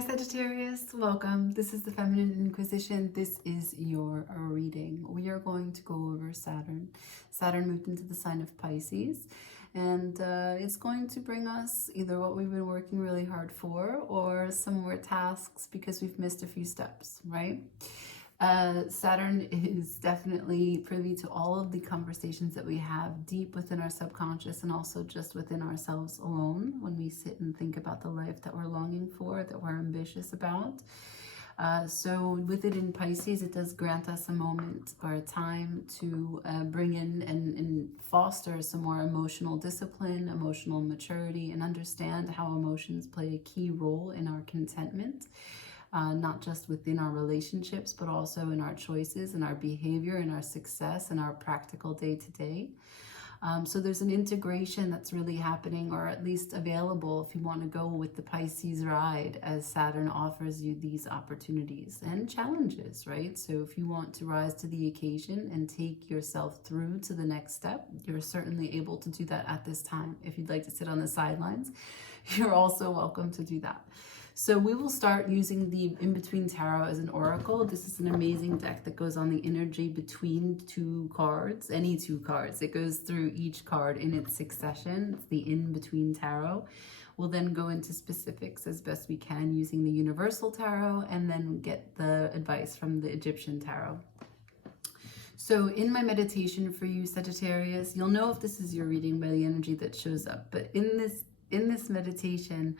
Hi Sagittarius, welcome. This is the Feminine Inquisition. This is your reading. We are going to go over Saturn. Saturn moved into the sign of Pisces, and it's going to bring us either what we've been working really hard for or some more tasks because we've missed a few steps, right? Saturn is definitely privy to all of the conversations that we have deep within our subconscious and also just within ourselves alone when we sit and think about the life that we're longing for, that we're ambitious about. So with it in Pisces, it does grant us a moment or a time to bring in and foster some more emotional discipline, emotional maturity, and understand how emotions play a key role in our contentment. Not just within our relationships, but also in our choices and our behavior and our success and our practical day-to-day. So there's an integration that's really happening, or at least available if you want to go with the Pisces ride, as Saturn offers you these opportunities and challenges, right? So if you want to rise to the occasion and take yourself through to the next step, you're certainly able to do that at this time. If you'd like to sit on the sidelines, you're also welcome to do that. So we will start using the In-Between Tarot as an oracle. This is an amazing deck that goes on the energy between two cards, any two cards. It goes through each card in its succession. It's the In-Between Tarot. We'll then go into specifics as best we can using the Universal Tarot and then get the advice from the Egyptian Tarot. So in my meditation for you, Sagittarius, you'll know if this is your reading by the energy that shows up. But in this meditation,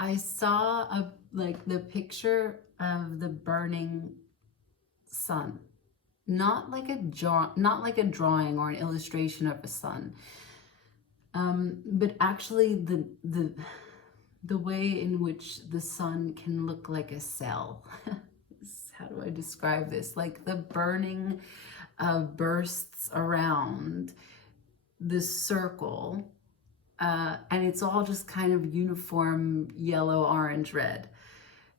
I saw the picture of the burning sun, not like a drawing or an illustration of a sun, but actually the way in which the sun can look like a cell. How do I describe this? Like the burning bursts around the circle. And it's all just kind of uniform yellow, orange, red.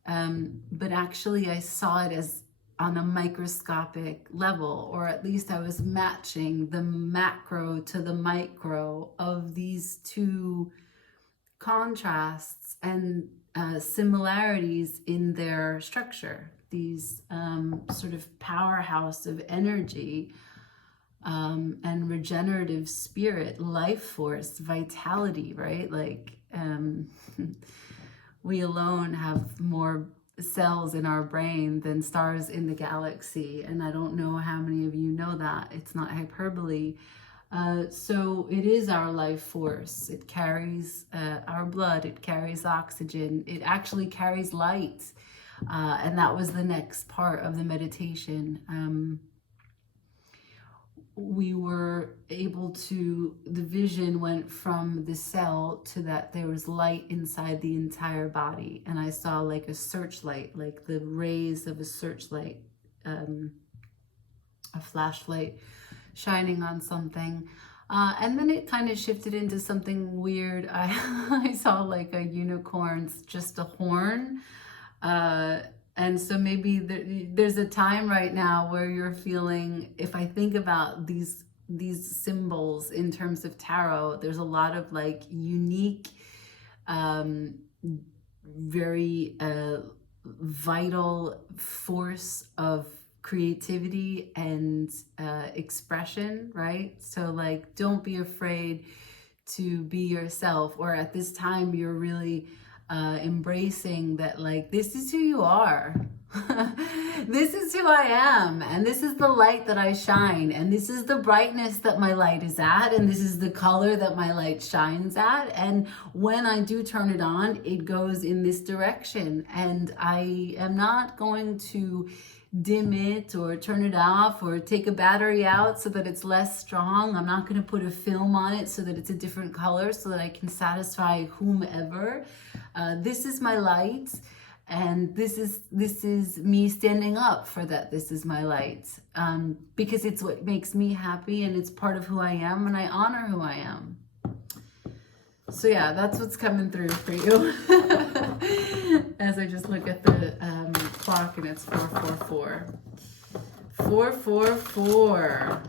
But actually I saw it as on a microscopic level, or at least I was matching the macro to the micro of these two contrasts and similarities in their structure. These sort of powerhouse of energy and regenerative spirit, life force, vitality, right? Like we alone have more cells in our brain than stars in the galaxy. And I don't know how many of you know that. It's not hyperbole. So it is our life force. It carries our blood. It carries oxygen. It actually carries light. And that was the next part of the meditation. We were able to, the vision went from the cell to that there was light inside the entire body. And I saw like a searchlight, like the rays of a searchlight, a flashlight shining on something. And then it kind of shifted into something weird. I saw like a unicorn's just a horn. And so maybe there's a time right now where you're feeling, if I think about these symbols in terms of tarot, there's a lot of like unique, very vital force of creativity and expression, right? So like, don't be afraid to be yourself, or at this time you're really embracing that, like, this is who you are. This is who I am, and this is the light that I shine, and this is the brightness that my light is at, and this is the color that my light shines at, and when I do turn it on, it goes in this direction, and I am not going to dim it or turn it off or take a battery out so that it's less strong. I'm not going to put a film on it so that it's a different color so that I can satisfy whomever. This is my light, and this is me standing up for that. This is my light, because it's what makes me happy, and it's part of who I am, and I honor who I am. So yeah, that's what's coming through for you. As I just look at the clock, and it's 444. 444.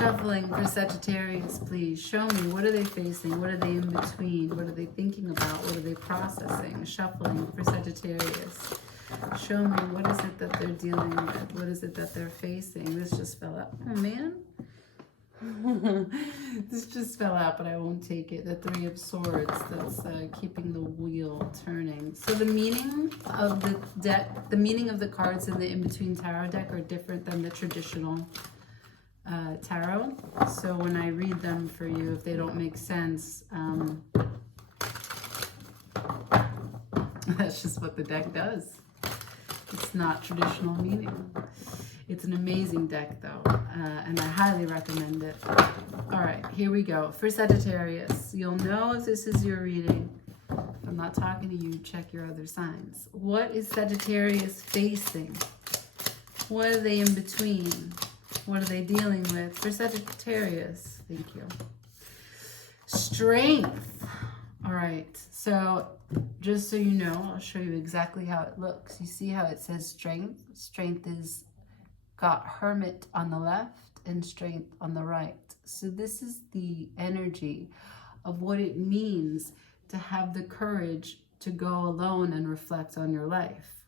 Shuffling for Sagittarius, please. Show me, what are they facing? What are they in between? What are they thinking about? What are they processing? Shuffling for Sagittarius. Show me, what is it that they're dealing with? What is it that they're facing? This just fell out. Oh, man. This just fell out, but I won't take it. The Three of Swords, that's keeping the wheel turning. So the meaning of the deck, the meaning of the cards in the in-between tarot deck are different than the traditional tarot. So when I read them for you, if they don't make sense, that's just what the deck does. It's not traditional meaning. It's an amazing deck though, and I highly recommend it. All right, here we go. For Sagittarius, you'll know if this is your reading. If I'm not talking to you, check your other signs. What is Sagittarius facing? What are they in between? What are they dealing with? For Sagittarius, thank you. Strength. All right, so just so you know, I'll show you exactly how it looks. You see how it says strength? Strength is got hermit on the left and strength on the right. So this is the energy of what it means to have the courage to go alone and reflect on your life.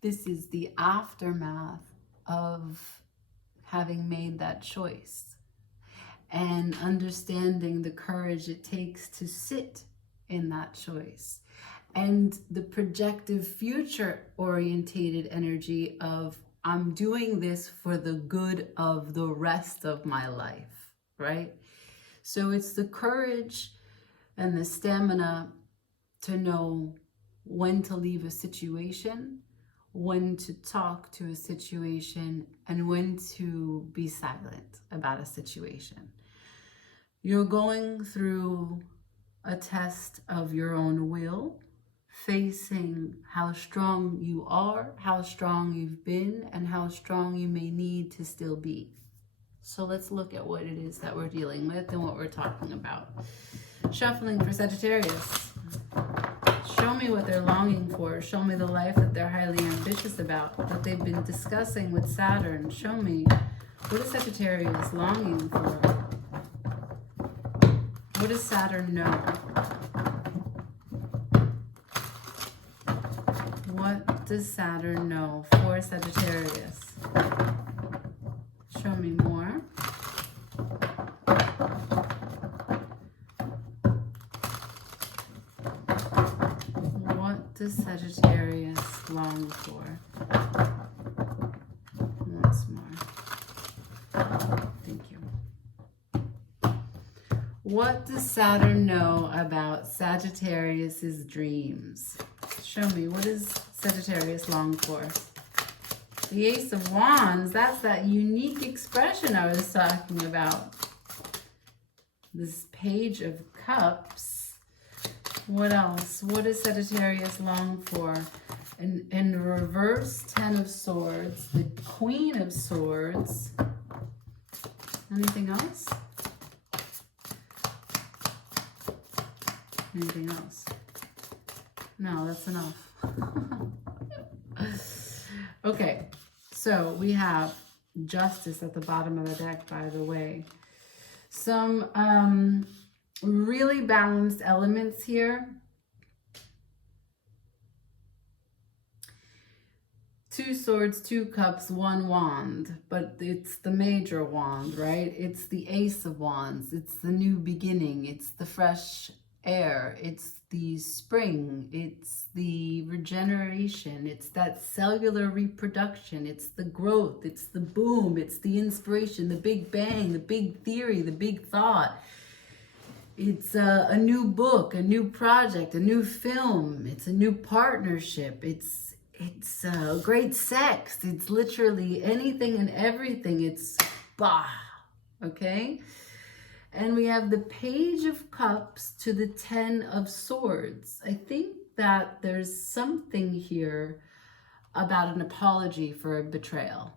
This is the aftermath of having made that choice and understanding the courage it takes to sit in that choice, and the projective future orientated energy of I'm doing this for the good of the rest of my life, right? So it's the courage and the stamina to know when to leave a situation, when to talk to a situation, and when to be silent about a situation. You're going through a test of your own will, facing how strong you are, how strong you've been, and how strong you may need to still be. So let's look at what it is that we're dealing with and what we're talking about. Shuffling for Sagittarius. Show me what they're longing for. Show me the life that they're highly ambitious about, that they've been discussing with Saturn. Show me, what is Sagittarius longing for? What does Saturn know? What does Saturn know for Sagittarius? Show me more. What does Sagittarius long for? Once more. Thank you. What does Saturn know about Sagittarius's dreams? Show me, what does Sagittarius long for? The Ace of Wands, that's that unique expression I was talking about. This Page of Cups. What else? What does Sagittarius long for? In reverse, Ten of Swords, the Queen of Swords. Anything else? Anything else? No, that's enough. Okay, so we have Justice at the bottom of the deck, by the way. Some really balanced elements here. Two swords, two cups, one wand, but it's the major wand, right? It's the Ace of Wands. It's the new beginning. It's the fresh air. It's the spring. It's the regeneration. It's that cellular reproduction. It's the growth. It's the boom. It's the inspiration, the big bang, the big theory, the big thought. It's a new book, a new project, a new film. It's a new partnership. It's great sex. It's literally anything and everything. It's bah, okay? And we have the Page of Cups to the Ten of Swords. I think that there's something here about an apology for a betrayal.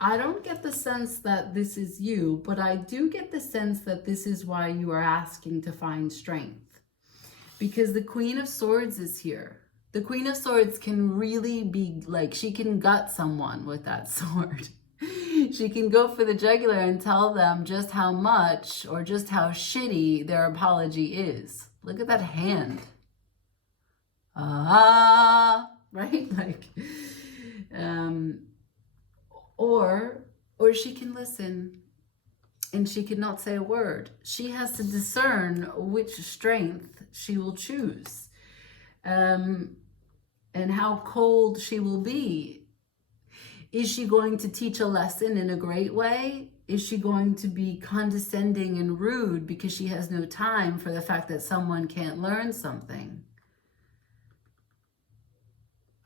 I don't get the sense that this is you, but I do get the sense that this is why you are asking to find strength. Because the Queen of Swords is here. The Queen of Swords can really be like, she can gut someone with that sword. She can go for the jugular and tell them just how much or just how shitty their apology is. Look at that hand. Ah, right? Like, or she can listen and she cannot say a word. She has to discern which strength she will choose, and how cold she will be. Is she going to teach a lesson in a great way? Is she going to be condescending and rude because she has no time for the fact that someone can't learn something?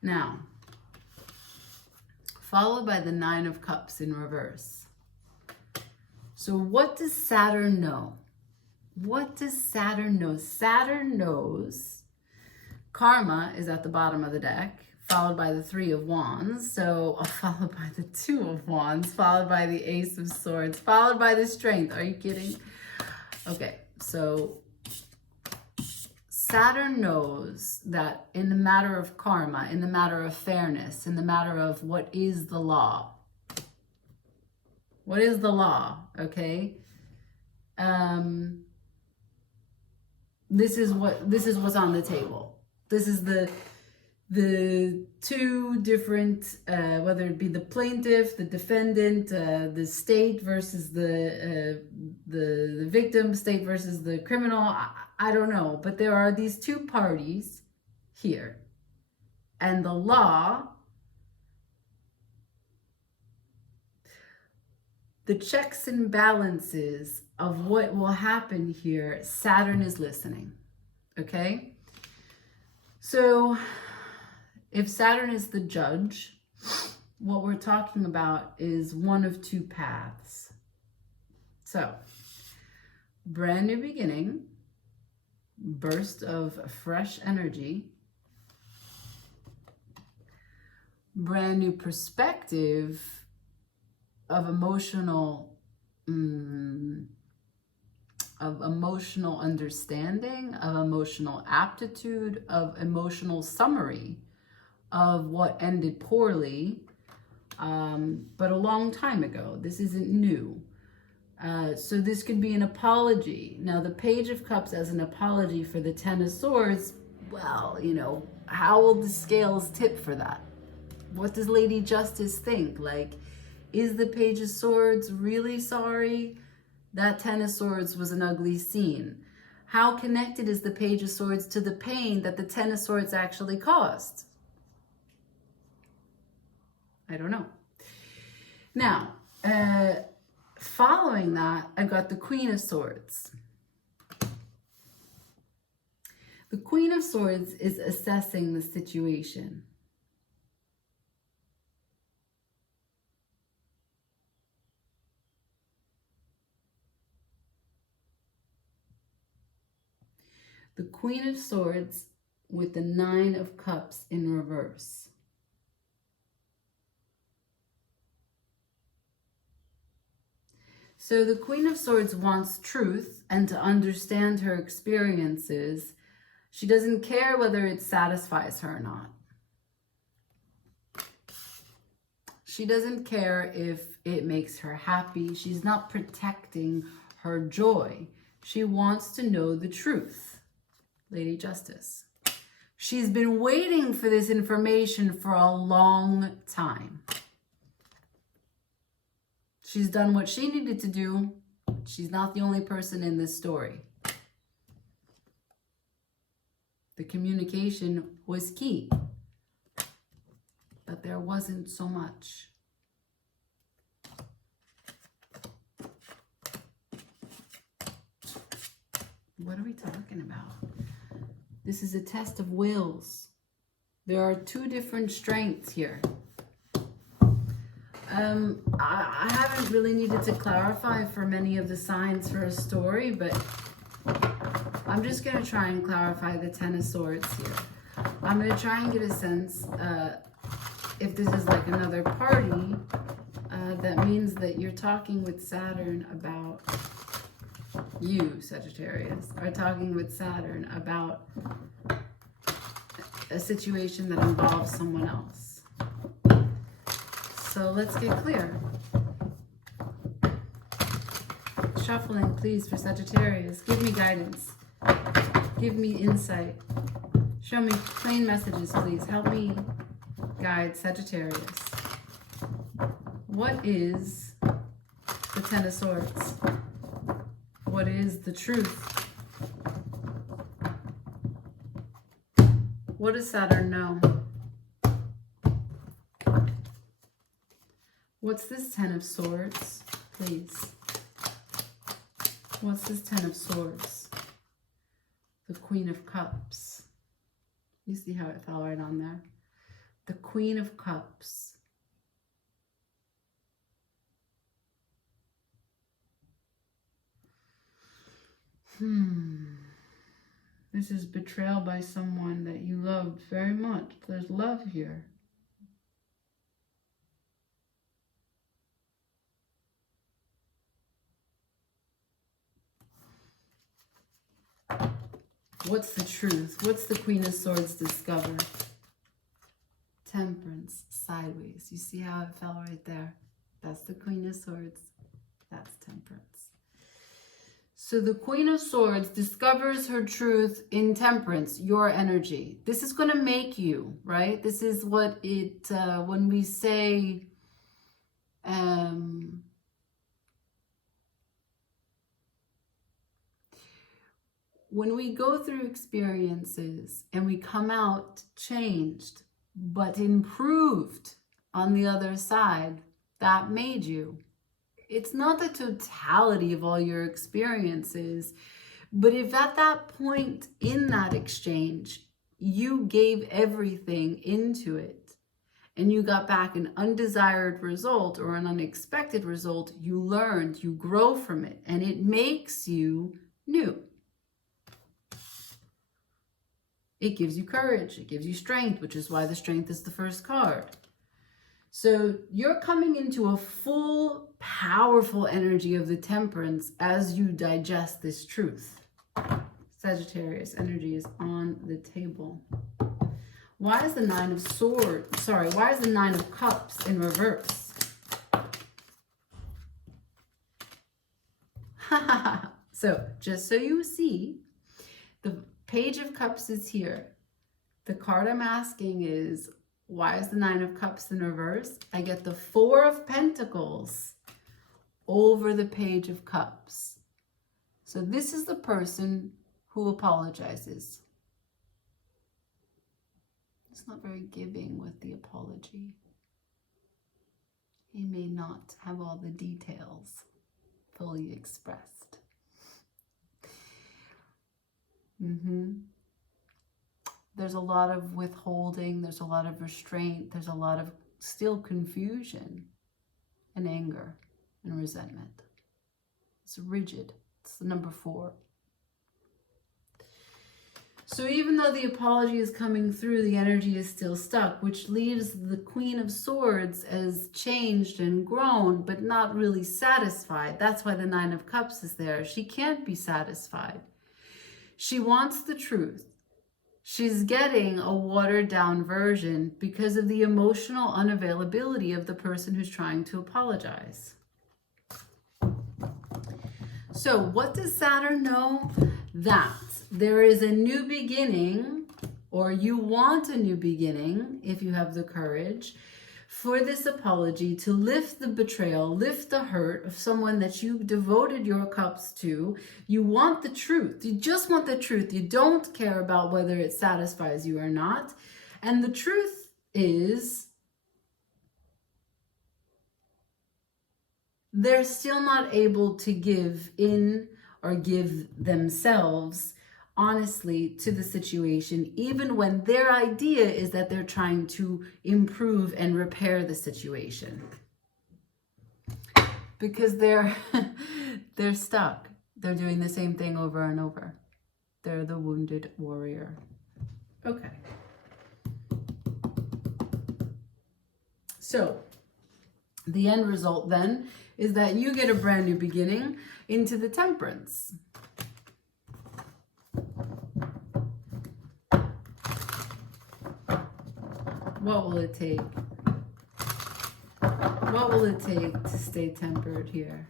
Now, followed by the Nine of Cups in reverse. So what does Saturn know? What does Saturn know? Saturn knows karma is at the bottom of the deck, followed by the Three of Wands, so followed by the Two of Wands, followed by the Ace of Swords, followed by the Strength. Are you kidding? Okay, so Saturn knows that in the matter of karma, in the matter of fairness, in the matter of what is the law, what is the law, okay? This is what's on the table. This is the two different, whether it be the plaintiff, the defendant, the state versus the victim, state versus the criminal. I don't know, but there are these two parties here, and the law, the checks and balances of what will happen here, Saturn is listening, okay? So if Saturn is the judge, what we're talking about is one of two paths. So, brand new beginning, burst of fresh energy, brand new perspective of emotional understanding, of emotional aptitude, of emotional summary of what ended poorly, but a long time ago. This isn't new. So this could be an apology. Now, the Page of Cups as an apology for the Ten of Swords, well, you know, how will the scales tip for that? What does Lady Justice think? Like, is the Page of Swords really sorry? That Ten of Swords was an ugly scene. How connected is the Page of Swords to the pain that the Ten of Swords actually caused? I don't know. Now, following that, I've got the Queen of Swords. The Queen of Swords is assessing the situation. The Queen of Swords with the Nine of Cups in reverse. So the Queen of Swords wants truth and to understand her experiences. She doesn't care whether it satisfies her or not. She doesn't care if it makes her happy. She's not protecting her joy. She wants to know the truth. Lady Justice. She's been waiting for this information for a long time. She's done what she needed to do. She's not the only person in this story. The communication was key, but there wasn't so much. What are we talking about? This is a test of wills. There are two different strengths here. I haven't really needed to clarify for many of the signs for a story, but I'm just going to try and clarify the Ten of Swords here. I'm going to try and get a sense if this is like another party, that means that you're talking with Saturn about, you, Sagittarius, are talking with Saturn about a situation that involves someone else. So let's get clear. shuffling, please, for Sagittarius. Give me guidance. Give me insight. Show me plain messages, please. Help me guide Sagittarius. What is the Ten of Swords? What is the truth? What does Saturn know? What's this Ten of Swords, please? What's this Ten of Swords? The Queen of Cups. You see how it fell right on there? The Queen of Cups. This is betrayal by someone that you loved very much. There's love here. What's the truth? What's the Queen of Swords discover? Temperance, sideways. You see how it fell right there? That's the Queen of Swords. That's Temperance. So the Queen of Swords discovers her truth in Temperance, your energy. This is going to make you, right? This is what it, when we say, when we go through experiences and we come out changed, but improved on the other side, that made you. It's not the totality of all your experiences, but if at that point in that exchange, you gave everything into it and you got back an undesired result or an unexpected result, you learned, you grow from it, and it makes you new. It gives you courage, it gives you strength, which is why the strength is the first card. So you're coming into a full, powerful energy of the Temperance as you digest this truth. Sagittarius energy is on the table. Why is the Nine of Swords, sorry, why is the Nine of Cups in reverse? So, just so you see, the Page of Cups is here. The card I'm asking is, why is the Nine of Cups in reverse? I get the Four of Pentacles over the Page of Cups. So this is the person who apologizes. It's not very giving with the apology. He may not have all the details fully expressed. There's a lot of withholding, there's a lot of restraint, there's a lot of still confusion and anger and resentment. It's rigid. It's the number 4. So even though the apology is coming through, the energy is still stuck, which leaves the Queen of Swords as changed and grown, but not really satisfied. That's why the Nine of Cups is there. She can't be satisfied. She wants the truth. She's getting a watered down version because of the emotional unavailability of the person who's trying to apologize. So what does Saturn know? That there is a new beginning, or you want a new beginning, if you have the courage, for this apology to lift the betrayal, lift the hurt of someone that you devoted your cups to. You want the truth. You just want the truth. You don't care about whether it satisfies you or not. And the truth is, they're still not able to give in or give themselves honestly to the situation, even when their idea is that they're trying to improve and repair the situation. Because they're stuck. They're doing the same thing over and over. They're the wounded warrior. Okay. So the end result then is that you get a brand new beginning into the Temperance. What will it take? What will it take to stay tempered here?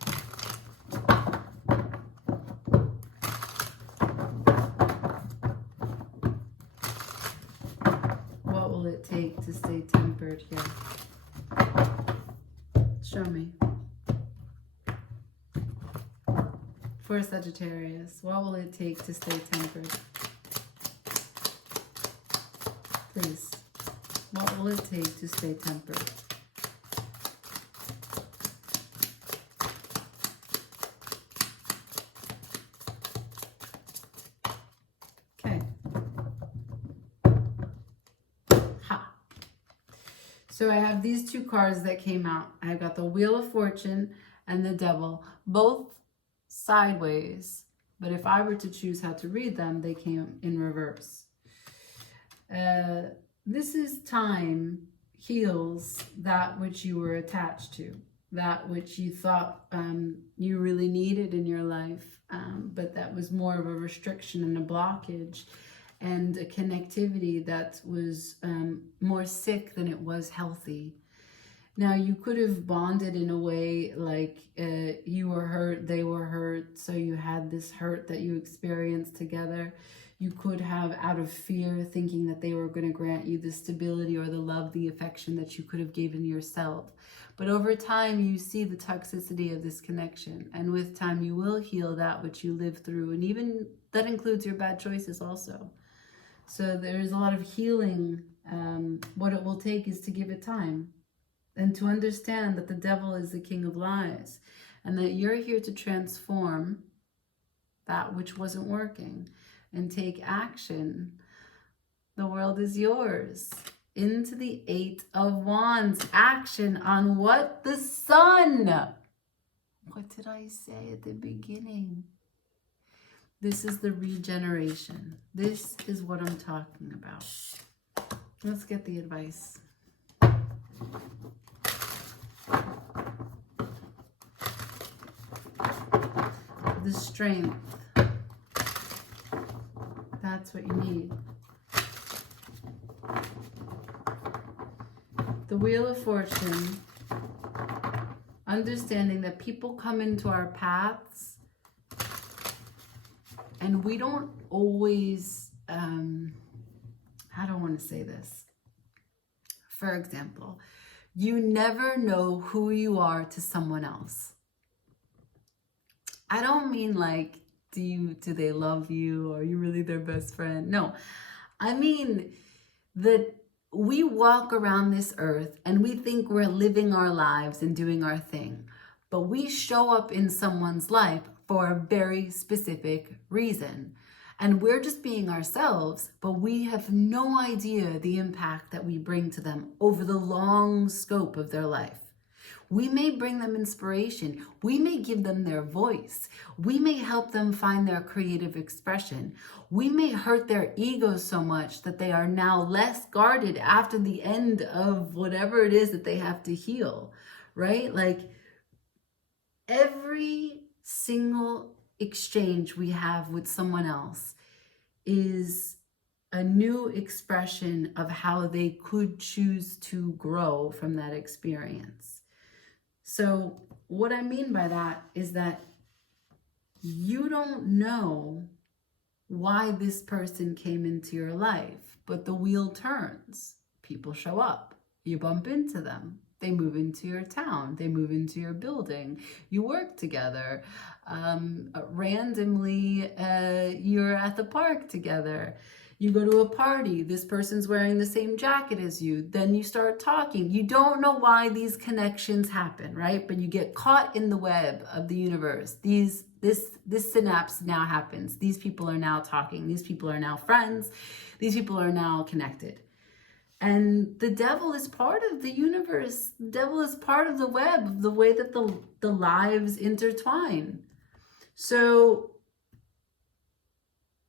stay tempered here? Show me. For Sagittarius, what will it take to stay tempered? Please. What will it take to stay tempered? Okay. Ha. So I have these two cards that came out. I got the Wheel of Fortune and the Devil, both sideways, but if I were to choose how to read them, they came in reverse. This is time heals that which you were attached to, that which you thought you really needed in your life, but that was more of a restriction and a blockage and a connectivity that was more sick than it was healthy. Now, you could have bonded in a way like you were hurt, they were hurt, so you had this hurt that you experienced together. You could have, out of fear, thinking that they were going to grant you the stability or the love, the affection that you could have given yourself. But over time, you see the toxicity of this connection. And with time, you will heal that which you lived through. And even that includes your bad choices also. So there is a lot of healing. What it will take is to give it time. And to understand that the devil is the king of lies. And that you're here to transform that which wasn't working. And take action. The world is yours. Into the Eight of Wands. Action on what? The Sun. What did I say at the beginning? This is the regeneration. This is what I'm talking about. Let's get the advice. The strength. That's what you need. The Wheel of Fortune. Understanding that people come into our paths and we don't always, how do I want to say this? For example, you never know who you are to someone else. I don't mean like, do they love you? Are you really their best friend? No, I mean that we walk around this earth and we think we're living our lives and doing our thing, but we show up in someone's life for a very specific reason. And we're just being ourselves, but we have no idea the impact that we bring to them over the long scope of their life. We may bring them inspiration. We may give them their voice. We may help them find their creative expression. We may hurt their egos so much that they are now less guarded after the end of whatever it is that they have to heal, right? Like every single exchange we have with someone else is a new expression of how they could choose to grow from that experience. So what I mean by that is that you don't know why this person came into your life, but the wheel turns. People show up. You bump into them. They move into your town. They move into your building. You work together. Randomly, you're at the park together. You go to a party, this person's wearing the same jacket as you, then you start talking. You don't know why these connections happen, right? But you get caught in the web of the universe. This synapse now happens. These people are now talking. These people are now friends. These people are now connected. And the devil is part of the universe. The devil is part of the web, the way that the lives intertwine. So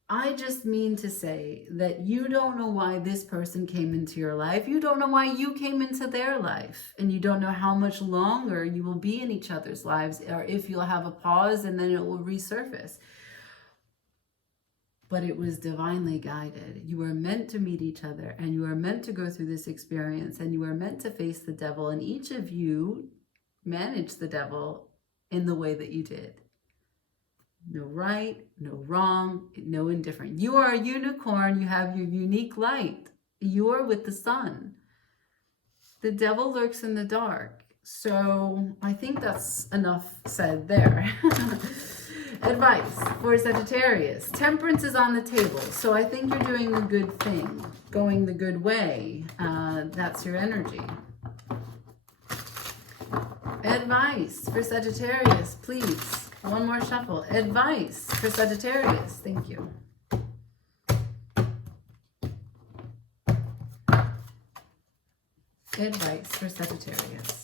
I just mean to say that you don't know why this person came into your life. You don't know why you came into their life. And you don't know how much longer you will be in each other's lives, or if you'll have a pause and then it will resurface. But it was divinely guided. You were meant to meet each other, and you were meant to go through this experience, and you were meant to face the devil, and each of you managed the devil in the way that you did. No right, no wrong, no indifferent. You are a unicorn. You have your unique light. You are with the sun. The devil lurks in the dark. So I think that's enough said there. Advice for Sagittarius. Temperance is on the table. So I think you're doing the good thing, going the good way. That's your energy. Advice for Sagittarius, please. One more shuffle. Advice for Sagittarius. Thank you. Advice for Sagittarius.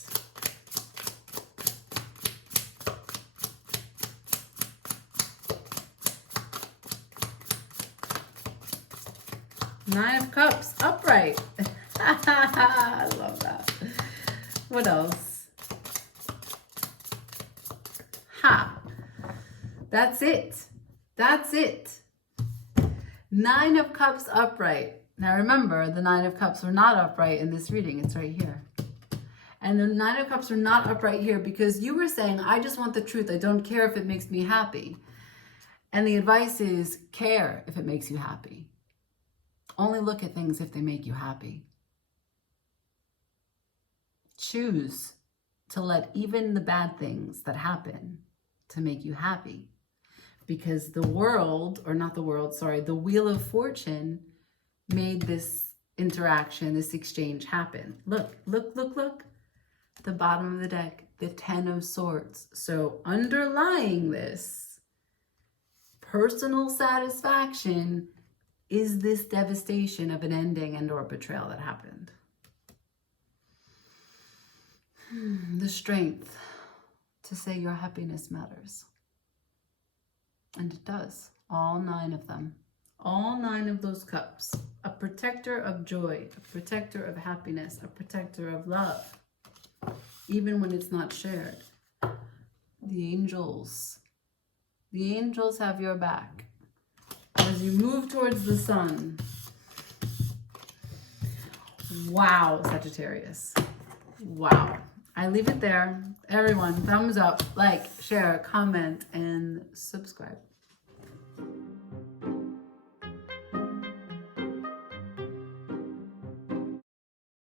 Nine of Cups, upright. I love that. What else? Ha. That's it. That's it. Nine of Cups, upright. Now remember, the Nine of Cups were not upright in this reading. It's right here. And the Nine of Cups are not upright here because you were saying, I just want the truth. I don't care if it makes me happy. And the advice is, care if it makes you happy. Only look at things if they make you happy. Choose to let even the bad things that happen to make you happy. Because the world, or not the world, sorry, the Wheel of Fortune made this interaction, this exchange happen. Look, look, look, look. The bottom of the deck, the Ten of Swords. So underlying this personal satisfaction is this devastation of an ending and or betrayal that happened. The strength to say your happiness matters. And it does. All nine of them. All nine of those cups. A protector of joy, a protector of happiness, a protector of love. Even when it's not shared. The angels. The angels have your back. As you move towards the sun. Wow, Sagittarius. Wow. I leave it there. Everyone, thumbs up, like, share, comment, and subscribe.